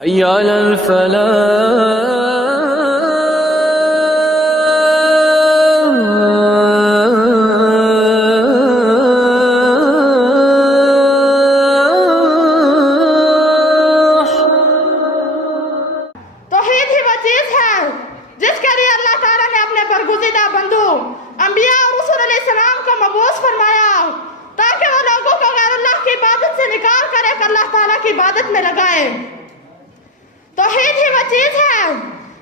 حي على الفلاح. توحید ہی وہ چیز ہے جس کے لیے اللہ تعالیٰ نے اپنے برگزیدہ بندو انبیاء اور رسول علیہ السلام کو مبعوث فرمایا تاکہ وہ لوگوں کو غیر اللہ کی عبادت سے نکال کر ایک اللہ تعالیٰ کی عبادت میں لگائے۔ توحید ہی وہ چیز ہے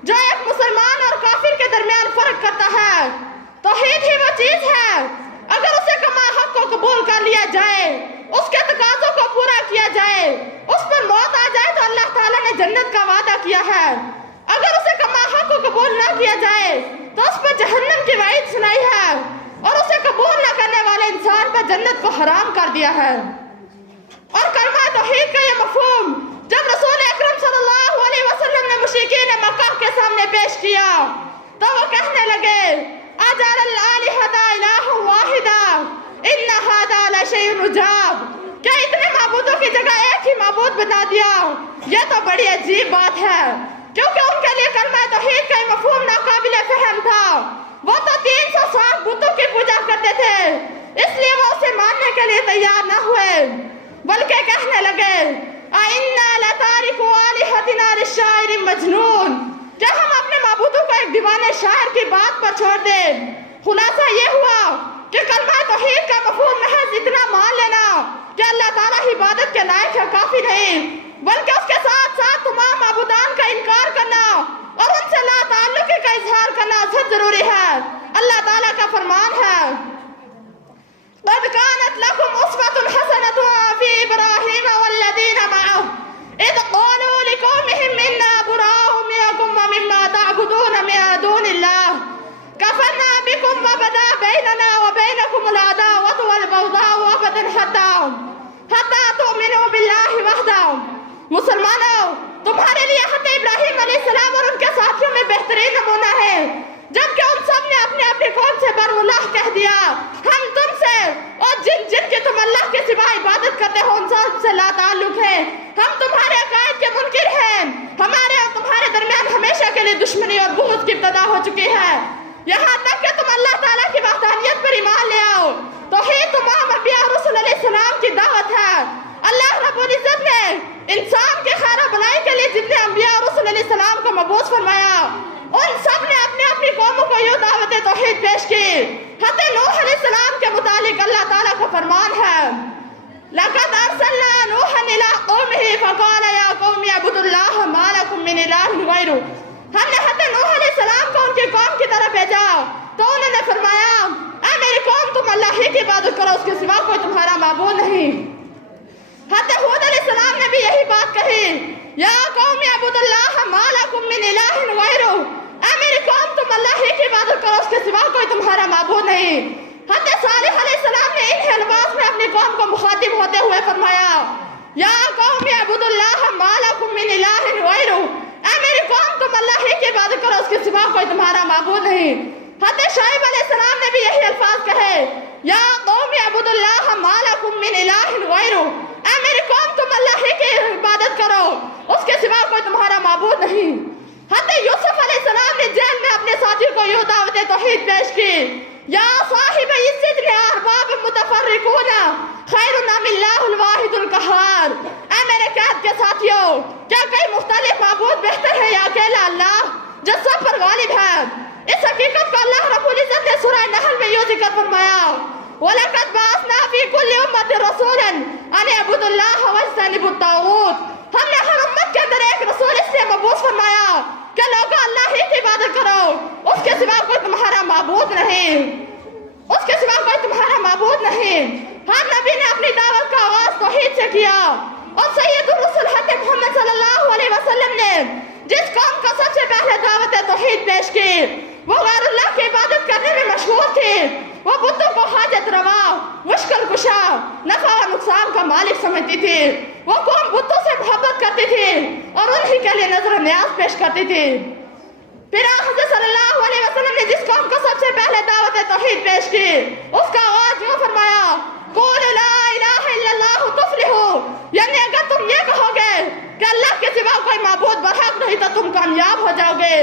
جو ایک مسلمان اور کافر کے درمیان فرق کرتا ہے۔ توحید ہی وہ چیز ہے اگر اسے کما حق کو قبول کر لیا جائے، اس کے تقاضوں کو پورا کیا جائے، اس پر موت آ جائے تو اللہ تعالیٰ نے جنت کا وعدہ کیا ہے۔ اگر اسے کما حق کو قبول نہ کیا جائے تو اس پر جہنم کی وعید سنائی ہے اور اسے قبول نہ کرنے والے انسان پر جنت کو حرام کر دیا ہے۔ اور کلمہ توحید کا یہ مفہوم جب رسول اکرم صلی اللہ علیہ وسلم نے مشرکین مکہ کے سامنے پیش کیا تو وہ کہنے لگے اجعل الآلہۃ الہ واحدا ان ھذا لشیء عجاب، کیا اتنے معبودوں کی جگہ ایک ہی معبود بتا دیا؟ یہ تو بڑی عجیب بات ہے، کیونکہ ان کے لیے کلمہ توحید کا یہ مفہوم ناقابل فہم تھا۔ وہ تو 360 بتوں کی پوجا کرتے تھے، اس لیے وہ اسے ماننے کے لیے تیار نہ ہوئے، بلکہ کہنے لگے اَإِنَّا لَتَارِكُو آلِهَتِنَا لِلشَّاعِرِ مَجْنُونَ، کیا ہم اپنے معبودوں کو ایک دیوانے شاعر کی بات پر چھوڑ دیں؟ خلاصہ یہ ہوا کہ کلمہ توحید کا مفہوم محض اتنا مان لینا کہ اللہ تعالیٰ ہی عبادت کے لائق ہے کافی نہیں، بلکہ اس کے ساتھ ساتھ تمام معبودان کا انکار کرنا اور ان سے لا تعلقی کا اظہار کرنا سب ضروری ہے۔ اللہ تعالیٰ کا فرمان ہے قَدْ كَانَتْ لَكُمْ أُسْوَةٌ حَسَنَةٌ فِي إِبْرَاهِيمَ وَالَّذِينَ مَعَهُ إِذْ قَالُوا لِقَوْمِهِمْ إِنَّا بُرَاءُ مِنكُمْ وَمِمَّا تَعْبُدُونَ مِن دُونِ اللَّهِ كَفَرْنَا بِكُمْ وَبَدَا بَيْنَنَا وَبَيْنَكُمُ الْعَدَاوَةُ وَالْبَغْضَاءُ أَبَدًا حَتَّى تُؤْمِنُوا بِاللَّهِ وَحْدَهُ۔ مسلمانوں، تمہارے لیے حضرت ابراہیم علیہ السلام اور ان کے ساتھیوں میں بہترین نمونہ ہے، جبکہ ان سب نے اپنی اپنی قوم سے برو اللہ کہہ دیا ہم تم سے اور جن کی تم اللہ کے سوا عبادت کرتے ہو ان سب سے لا تعلق ہے، ہم تمہارے عقائد کے منکر ہیں، ہمارے اور تمہارے درمیان ہمیشہ کے لیے دشمنی اور بغض کی ابتدا ہو چکی ہے، یہاں تک کہ تم اللہ تعالیٰ کی وحدانیت پر ایمان لے آؤ۔ توحید تمام انبیاء اور رسول علیہ السلام کی دعوت ہے۔ اللہ رب العزت نے انسان کے خیر و بھلائی کے لیے جتنے انبیاء اور رسول علیہ السلام کو مبعوث فرمایا ان سب نے اپنی اپنی قوموں کو یہ دعوت توحید پیش کی۔ حضرت نوح علیہ السلام کے متعلق اللہ تعالیٰ کا فرمان ہے لَقَدْ أَرْسَلْنَا نُوحًا إِلَىٰ قَوْمِهِ فَقَالَ يَا قَوْمِ اعْبُدُوا اللَّهَ مَا لَكُم مِّنْ إِلَٰهٍ غَيْرُهُ، ہم نے حضرت نوح علیہ السلام کو ان کی قوم کی طرف بھیجا تو انہوں نے فرمایا اے میری قوم تم اللہ ہی کی عبادت کرو، اس کے سوا کوئی تمہارا معبود نہیں۔ حضرت ہود علیہ السلام نے بھی یہی بات کہی یا قوم اعبدوا اللہ ما لکم من الہ غیرہ، اے میری قوم تم اللہ ہی کی عبادت کرو، اس کے سوا کوئی تمہارا معبود نہیں۔ حضرت صالح علیہ السلام نے انہی الفاظ میں اپنی قوم کو مخاطب ہوتے ہوئے فرمایا یا قوم اعبدوا اللہ ما لکم من الہ غیرہ، اے میری قوم تم اللہ ہی کی عبادت کرو، اس کے سوا کوئی تمہارا معبود نہیں۔ حضرت شعیب علیہ السلام نے بھی یہی الفاظ کہے یا قوم اعبدوا اللہ ما لکم من الہ غیرہ، اے میری قوم تم اللہ ہی کی عبادت کرو، اس کے سوا کوئی تمہارا معبود نہیں۔ حضرت یوسف علیہ السلام نے جیل میں اپنے ساتھیوں کو یہ دعوت توحید پیش کی یا صاحب السجن ارباب متفرقون خیر ام اللہ الواحد القہار، اے میرے قید کے ساتھیوں کیا کئی مختلف معبود بہتر ہے یا اکیلا اللہ جو سب پر غالب ہے؟ اس حقیقت کو اللہ رب العزت نے سورہ نحل میں یہ ذکر فرمایا وَلَقَدْ بَعَثْنَا فِي كُلِّ أُمَّةٍ رَسُولًا أَنِ اعْبُدُوا اللَّهَ وَاجْتَنِبُوا الطَّاغُوتَ، ہم نے ہر امت کے اندر ایک رسول اس لیے مبعوث فرمایا کہ لوگوں اللہ ہی کی عبادت کرو، اس کے سوا کوئی تمہارا معبود نہیں، اس کے سوا کوئی تمہارا معبود نہیں۔ ہر نبی نے اپنی دعوت کا آغاز توحید سے کیا اور سید الرسل حضرت محمد صلی اللہ علیہ وسلم نے جس قوم کو سب سے پہلے دعوت توحید پیش کی وہ غیر اللہ کی عبادت کرنے میں مشہور تھی، وہ بتوں کو حاجت روا، مشکل کشا، نفع و نقصان کا مالک سمجھتی تھی، وہ قوم بتوں سے محبت کرتی تھی اور انہی کے لیے نظر و نیاز پیش کرتی تھی۔ پھر حضرت صلی اللہ علیہ وسلم نے جس قوم کو سب سے پہلے دعوت توحید پیش کی اس کا آغاز یوں فرمایا قولوا لا الہ الا اللہ تفلحوا، یعنی اگر تم یہ کہو گے کہ اللہ کے سوا کوئی تم کامیاب ہو جاؤ گے۔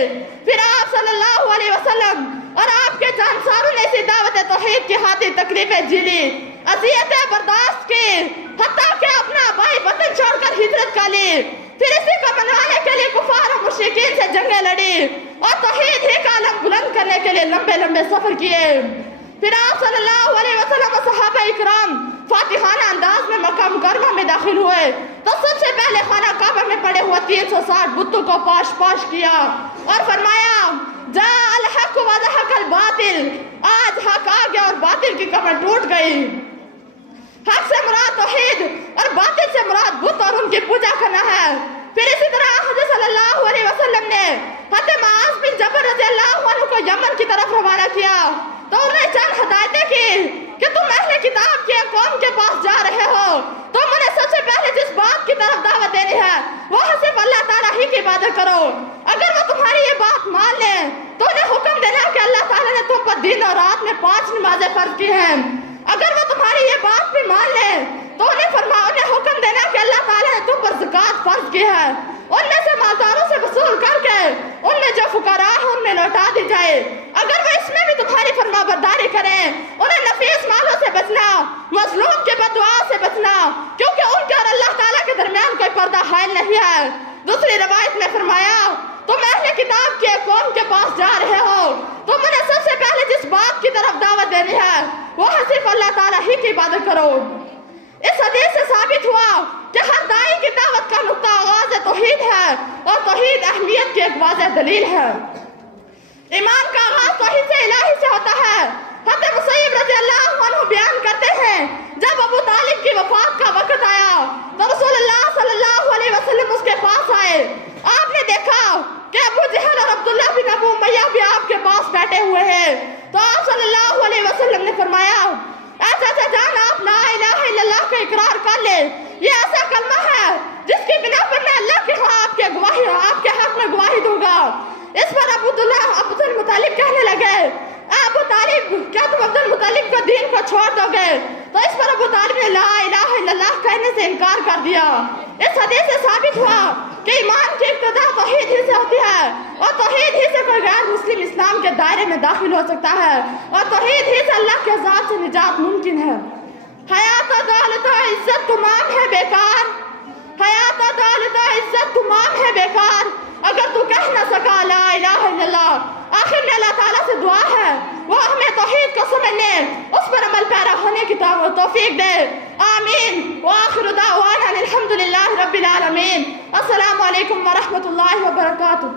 پھر آپ صلی اللہ علیہ وسلم اور آپ کے جانساروں نے اسی دعوت توحید کی خاطر تکلیفیں جھیلی، اذیتیں برداشت کی، حتیٰ کہ اپنا بھائی وطن چھوڑ کر ہجرت کر لی۔ پھر اسی کو منوانے کے لیے کفار و مشرکین سے جنگیں لڑی اور توحید ہی کا علم بلند کرنے کے لیے لمبے لمبے سفر کیے۔ پھر آپ صلی اللہ علیہ وسلم اور صحابہ اکرام فاتحانہ انداز میں مکہ مکرمہ میں داخل ہوئے تو سب سے پہلے خانہ کعبہ میں پڑے ہوئے 360 بتوں کو پاش کیا اور فرمایا جاء الحق وزهق الباطل، آج حق آ گیا اور باطل کی کمر ٹوٹ گئی۔ حق سے مراد توحید اور باطل سے مراد بت اور ان کی پوجا کرنا ہے۔ پھر اسی طرح حضرت صلی اللہ علیہ وسلم نے حضرت معاذ بن جبل رضی اللہ عنہ کو یمن کی طرف روانہ کیا تو انہیں چند ہدایتیں کی کہ تم اہل کتاب کی قوم کے پاس جا رہے ہو، تم انہیں سب سے پہلے جس بات کی طرف دعوت دینی ہے وہ صرف اللہ تعالیٰ ہی کی عبادت کرو۔ اگر وہ تمہاری یہ بات مان لیں تو انہیں حکم دینا کہ اللہ تعالیٰ نے تم پر دن اور رات میں 5 نمازیں فرض کی ہیں۔ اگر وہ تمہاری یہ بات بھی مان لیں تو انہیں حکم دینا کہ اللہ تعالیٰ نے تم پر زکوٰۃ فرض کی ہے، ان میں سے مالداروں سے وصول کر کے ان میں جو فقراء ہیں ان میں لوٹا دی جائے۔ اگر وہ اس میں بھی تمہاری فرما برداری کریں، انہیں نفیس مالوں سے بچنا، مظلوم کے بددعا سے بچنا، کیونکہ ان کے اور اللہ تعالیٰ کے درمیان کوئی پردہ حائل نہیں ہے۔ دوسری روایت میں فرمایا تم اہل کتاب کی قوم کے پاس جا رہے ہو، تم انہیں سب سے پہلے جس بات کی طرف دعوت دینی ہے وہ صرف اللہ تعالیٰ ہی کی عبادت کرو۔ اس حدیث سے ثابت ہوا کہ ہر داعی کی دعوت کا نقطہ آغاز توحید ہے اور توحید اہمیت کی ایک واضح دلیل ہے۔ ایمان کا آغاز توحید سے الہی سے ہوتا ہے۔ حضرت مسیب رضی اللہ عنہ بیان کرتے ہیں جب ابو طالب کی وفات کا وقت آیا تو رسول اللہ صلی اللہ علیہ وسلم اس کے پاس آئے۔ آپ نے دیکھا کہ ابو جہل اور عبداللہ بن ابو امیہ بھی آپ کے پاس بیٹھے ہوئے ہیں تو آپ صلی اللہ علیہ وسلم نے فرمایا اے چاچا جان، آپ لا الہ الا اللہ کا اقرار کر لیں، یہ ایسا کلمہ ہے جس کی بنا پر میں اللہ کے ہاں آپ کے حق میں گواہی دوں گا۔ اس پر عبد المطلب کہنے لگے ابو طالب کیا تم عبد المطلب کو دین کو چھوڑ دو گے؟ تو اس پر ابو طالب نے لا الہ الا اللہ کہنے سے انکار کر دیا۔ اس حدیث سے ثابت ہوا کہ ایمان کی ابتدا توحید ہی سے ہوتی ہے اور توحید ہی سے کوئی غیر مسلم اسلام کے دائرے میں داخل ہو سکتا ہے اور توحید ہی سے اللہ کے عذاب سے نجات ممکن ہے۔ حیات و دولت و عزت تمام ہے بیکار، حیات و دولت و عزت تمام ہے بیکار اگر تو کہہ نہ سکا لا الہ الا اللہ۔ آخر میں اللہ تعالیٰ سے دعا ہے وہ ہمیں توحید کو سمجھنے، اس پر عمل پیرا ہونے کی توفیق دے، آمین۔ وآخر دعوانا الحمد للہ رب العالمین۔ السلام علیکم ورحمۃ اللہ وبرکاتہ۔